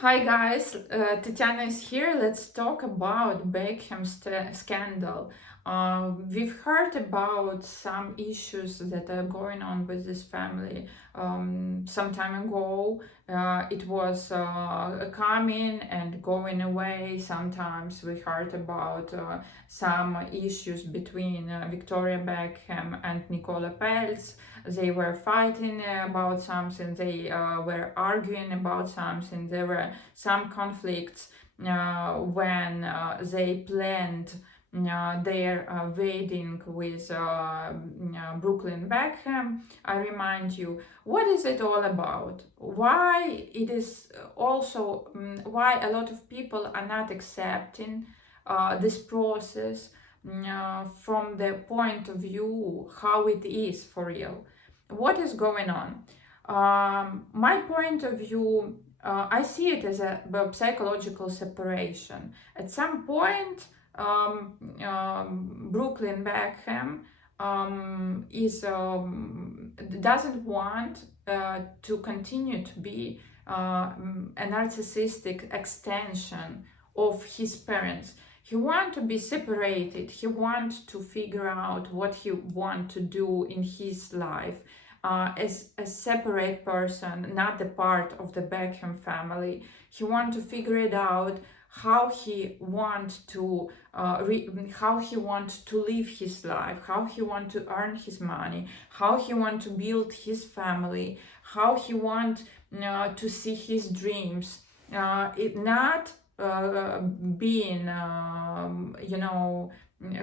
Hi guys, Tatiana is here. Let's talk about Beckham's scandal. We've heard about some issues that are going on with this family. Some time ago, it was coming and going away. Sometimes we heard about some issues between Victoria Beckham and Nicola Peltz. They were fighting about something, they were arguing about something, there were some conflicts when they planned their wedding with Brooklyn Beckham. I remind you, what is it all about? Why it is also why a lot of people are not accepting this process from the point of view how it is for real. What is going on? My point of view, I see it as a psychological separation. At some point, Brooklyn Beckham doesn't want to continue to be a narcissistic extension of his parents. He wants to be separated. He wants to figure out what he wants to do in his life as a separate person, not the part of the Beckham family. He wants to figure it out how he wants to live his life, how he wants to earn his money, how he wants to build his family, how he wants to see his dreams. It not being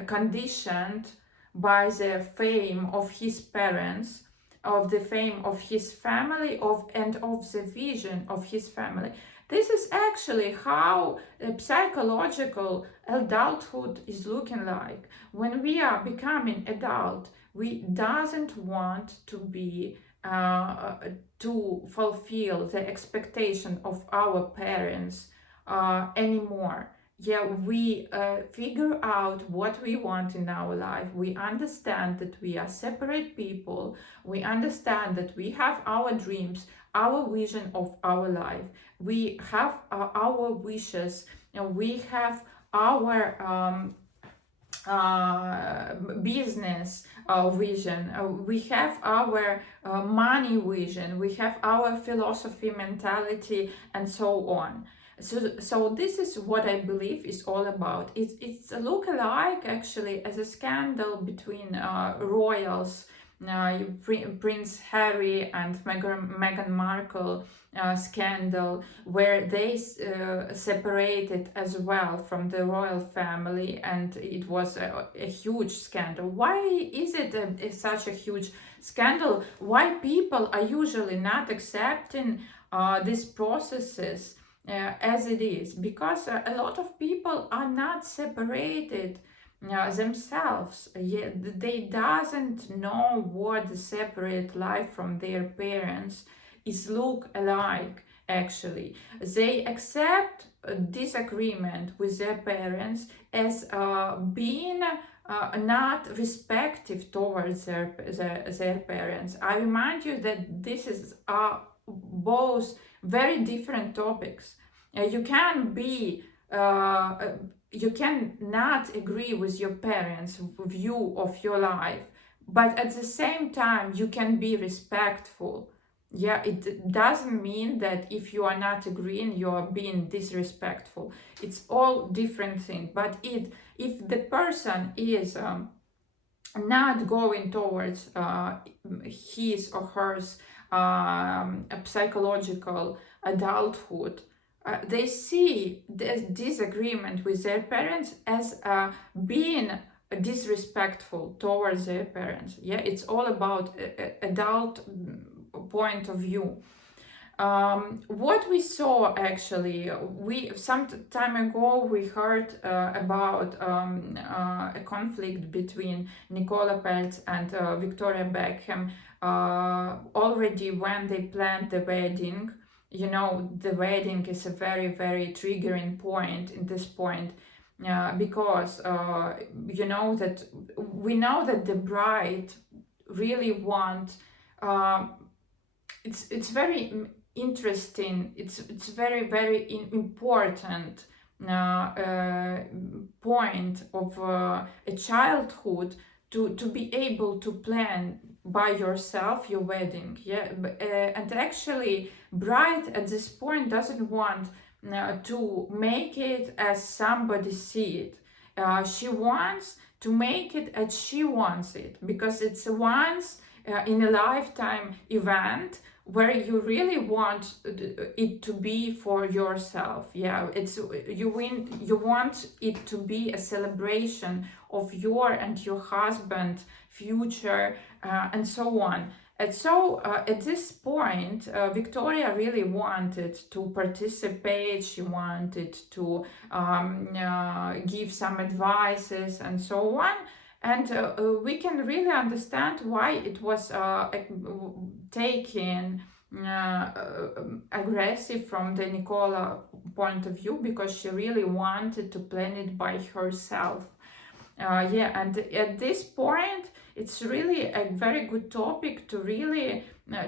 conditioned by the fame of his parents, of the fame of his family, and of the vision of his family. This is actually how psychological adulthood is looking like. When we are becoming adult, we doesn't want to be to fulfill the expectation of our parents anymore. Yeah, we figure out what we want in our life. We understand that we are separate people. We understand that we have our dreams, our vision of our life. We have our wishes. We have our business vision. We have our money vision. We have our philosophy, mentality, and so on. So this is what I believe is all about. It's a look-alike actually as a scandal between royals, Prince Harry and Meghan Markle scandal, where they separated as well from the royal family, and it was a huge scandal. Why is it such a huge scandal? Why people are usually not accepting these processes as it is? Because a lot of people are not separated themselves. Yet they doesn't know what the separate life from their parents is look alike. Actually, they accept disagreement with their parents as being not respectful towards their parents. I remind you that this is both very different topics. You can be you can not agree with your parents' view of your life, but at the same time you can be respectful. Yeah, it doesn't mean that if you are not agreeing you are being disrespectful. It's all different thing. But if the person is not going towards his or hers psychological adulthood, they see this disagreement with their parents as being disrespectful towards their parents. Yeah, it's all about adult point of view. What we saw actually, we some time ago we heard about a conflict between Nicola Peltz and Victoria Beckham already when they planned the wedding. You know, the wedding is a very, very triggering point in this point, because you know that we know that the bride really want it's very interesting, it's very, very important point of a childhood to be able to plan by yourself your wedding. Yeah, and actually bride at this point doesn't want to make it as somebody see it. She wants to make it as she wants it, because it's a once in a lifetime event where you really want it to be for yourself. Yeah, it's you want it to be a celebration of your and your husband future, and so on. And so at this point, Victoria really wanted to participate. She wanted to give some advices and so on. And we can really understand why it was taken aggressive from the Nicola point of view, because she really wanted to plan it by herself. Yeah, and at this point, it's really a very good topic to really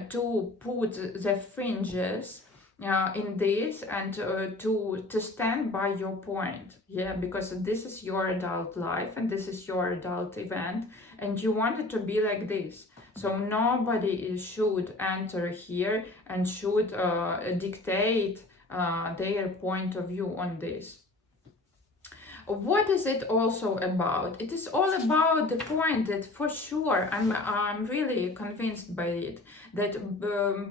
to put the fringes in this, and to stand by your point. Yeah, because this is your adult life and this is your adult event, and you want it to be like this. So nobody should enter here and should dictate their point of view on this. What is it also about? It is all about the point that, for sure, I'm really convinced by it, that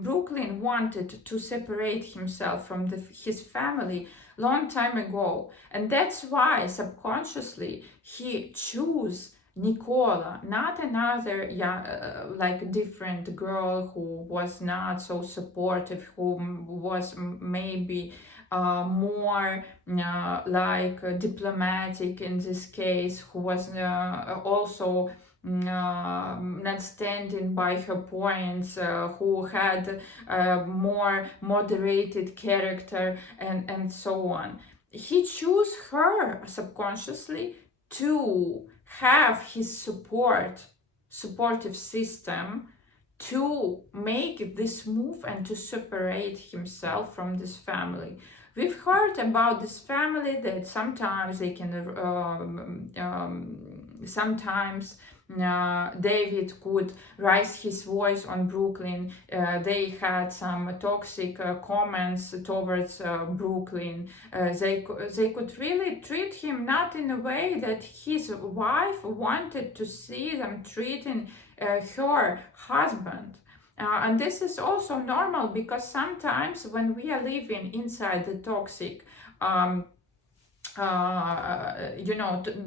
Brooklyn wanted to separate himself from his family long time ago, and that's why subconsciously he chose Nicola, not another like different girl who was not so supportive, who was maybe more diplomatic in this case, who was also not standing by her points, who had more moderated character, and so on. He chose her subconsciously to have his supportive system, to make this move and to separate himself from this family. We've heard about this family that sometimes they can sometimes David could raise his voice on Brooklyn. They had some toxic comments towards Brooklyn. They could really treat him not in a way that his wife wanted to see them treating her husband. And this is also normal, because sometimes when we are living inside the toxic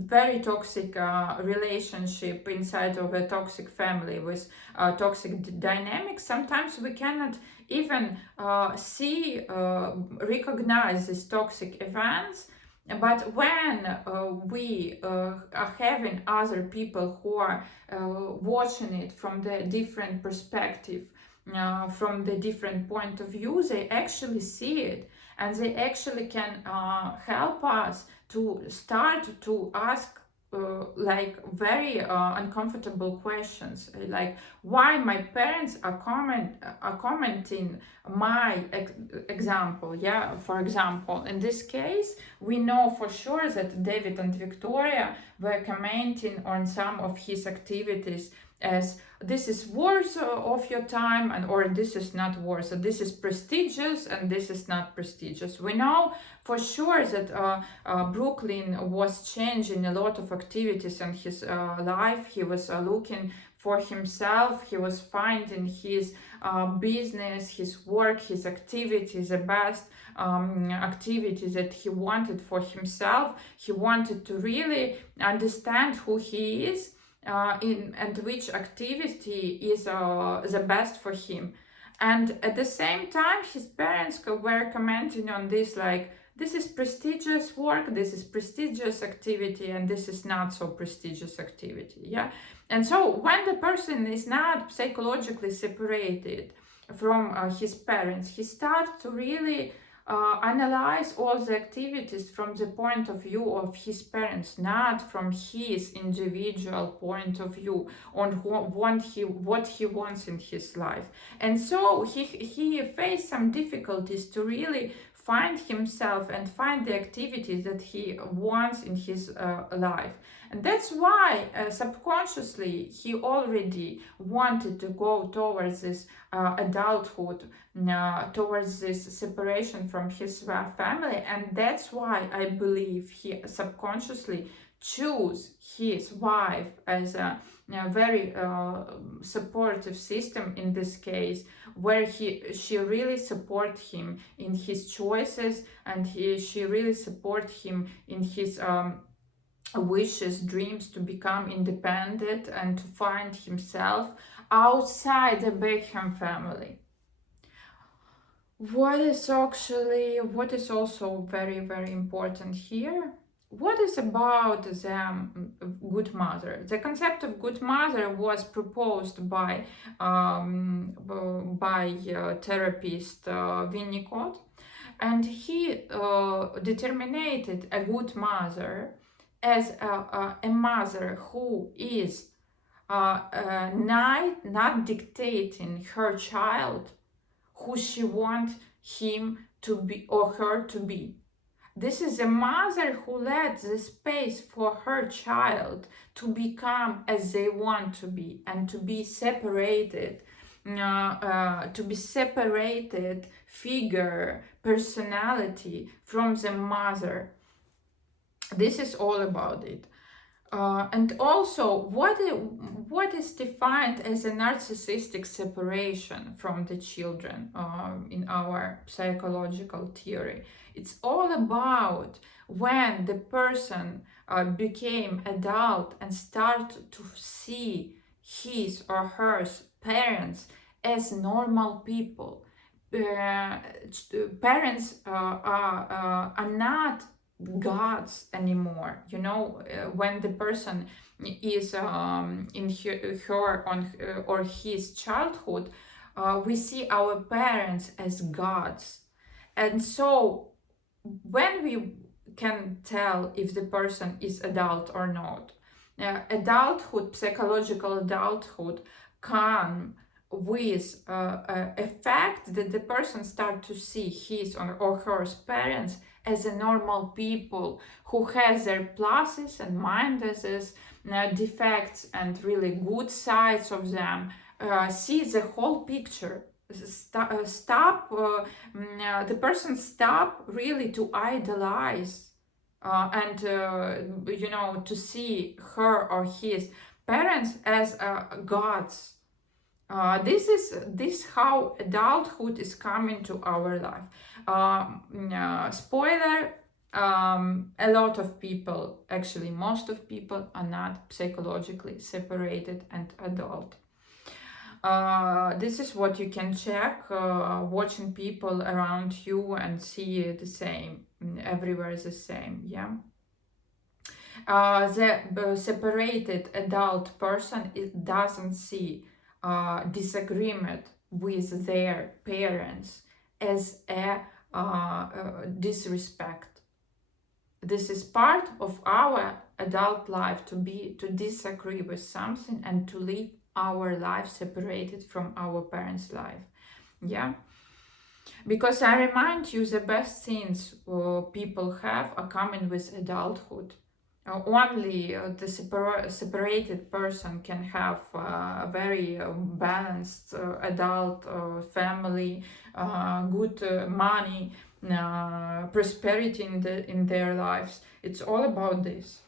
very toxic relationship, inside of a toxic family with toxic dynamics, sometimes we cannot even recognize these toxic events. But when we are having other people who are watching it from the different perspective, from the different point of view, they actually see it, and they actually can help us to start to ask very uncomfortable questions, like why my parents are commenting my example. Yeah, for example, in this case, we know for sure that David and Victoria were commenting on some of his activities as this is worth of your time, and or this is not worth, this is prestigious and this is not prestigious. We know for sure that Brooklyn was changing a lot of activities in his life. He was looking for himself. He was finding his business, his work, his activities, the best activities that he wanted for himself. He wanted to really understand who he is, and which activity is the best for him. And at the same time, his parents were commenting on this, like, this is prestigious work, this is prestigious activity, and this is not so prestigious activity. Yeah. And so when the person is not psychologically separated from his parents, he starts to really analyze all the activities from the point of view of his parents, not from his individual point of view on what he wants in his life. And so he faced some difficulties to really find himself and find the activities that he wants in his life. And that's why subconsciously he already wanted to go towards this adulthood, towards this separation from his family. And that's why I believe he subconsciously chose his wife as a very supportive system in this case, where she really support him in his choices, and she really support him in his wishes, dreams to become independent and to find himself outside the Beckham family. What is also very, very important here? What is about the good mother? The concept of good mother was proposed by therapist Winnicott, and he determined a good mother as a mother who is not dictating her child who she wants him to be or her to be. This is a mother who lets the space for her child to become as they want to be, and to be separated, figure, personality from the mother. This is all about it. And also, what is defined as a narcissistic separation from the children in our psychological theory? It's all about when the person became adult and started to see his or her parents as normal people. Parents are not gods anymore. When the person is in her or his childhood, we see our parents as gods. And so when we can tell if the person is adult or not, adulthood, psychological adulthood, come with a fact that the person start to see his or her parents as a normal people who has their pluses and minuses, defects and really good sides of them, see the whole picture. The person stop really to idolize and to see her or his parents as gods. This how adulthood is coming to our life. Spoiler, a lot of people, actually most of people, are not psychologically separated and adult. This is what you can check watching people around you and see the same, everywhere is the same. The separated adult person, it doesn't see disagreement with their parents as a disrespect. This is part of our adult life, to disagree with something and to live our life separated from our parents' life. Because I remind you, the best things people have are coming with adulthood. Only the separated person can have a very balanced adult family, good money, prosperity in their lives. It's all about this.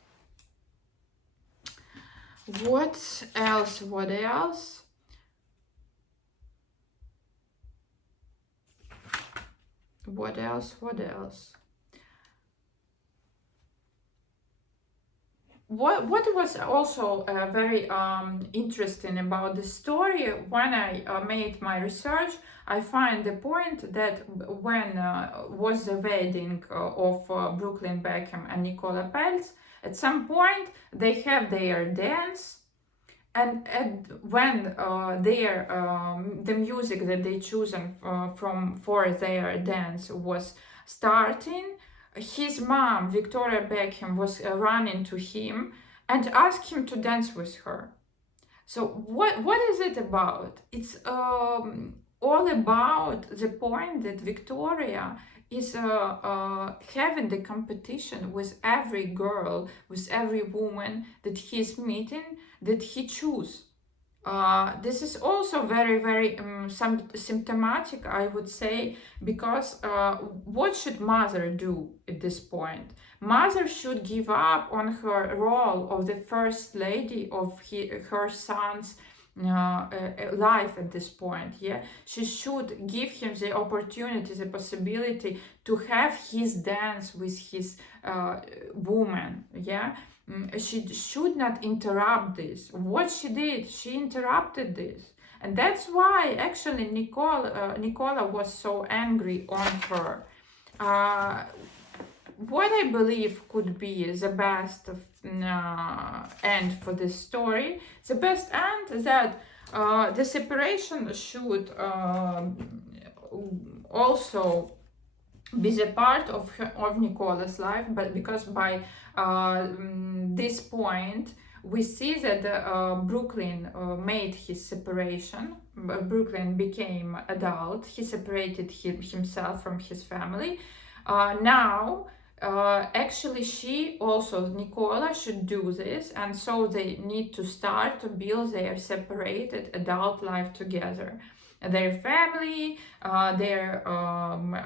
What else? What else? What else? What else? What was also very interesting about the story, when I made my research, I find the point that when was the wedding of Brooklyn Beckham and Nicola Peltz, at some point they have their dance, and when the music that they chosen for their dance was starting, his mom, Victoria Beckham, was running to him and asked him to dance with her. So what is it about? It's all about the point that Victoria is having the competition with every girl, with every woman that he's meeting, that he choose. This is also very, very symptomatic, I would say, because what should mother do at this point? Mother should give up on her role of the first lady of her son's life at this point. Yeah, she should give him the opportunity, the possibility to have his dance with his woman. Yeah. She should not interrupt this. What she did, she interrupted this. And that's why actually Nicola was so angry on her. What I believe could be the best end for this story, the best end is that the separation should also be the part of Nicola's life, but because by this point we see that Brooklyn made his separation. Brooklyn became adult. He separated himself from his family. Now actually she also, Nicola, should do this, and so they need to start to build their separated adult life together, their family, their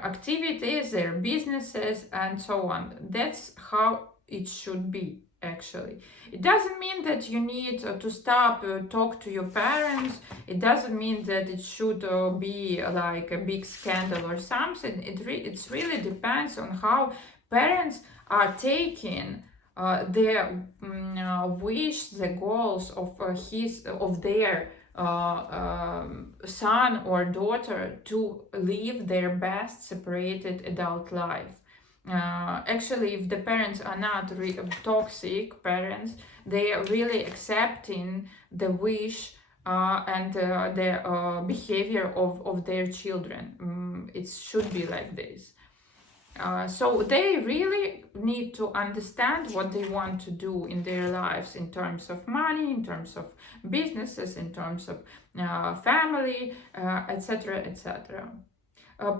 activities, their businesses, and so on. That's how it should be, actually. It doesn't mean that you need to stop talk to your parents. It doesn't mean that it should be like a big scandal or something. It really depends on how parents are taking their wish, the goals of their son or daughter to live their best separated adult life. Actually, if the parents are not toxic parents, they are really accepting the wish and the behavior of their children. It should be like this. So they really need to understand what they want to do in their lives in terms of money, in terms of businesses, in terms of family, etc., etc.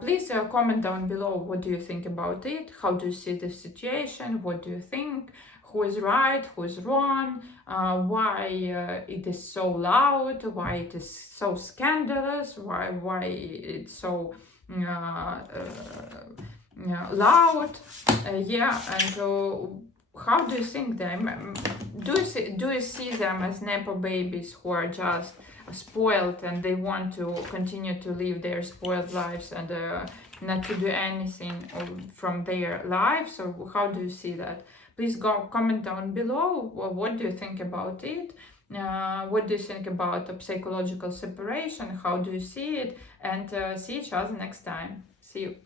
Please comment down below what do you think about it, how do you see the situation, what do you think, who is right, who is wrong, why it is so loud, why it is so scandalous, why it's so loud, and how do you think them? Do you see them as nepo babies who are just spoiled and they want to continue to live their spoiled lives and not to do anything from their lives, or how do you see that? Please comment down below. What do you think about it? What do you think about psychological separation? How do you see it? And see each other next time. See you.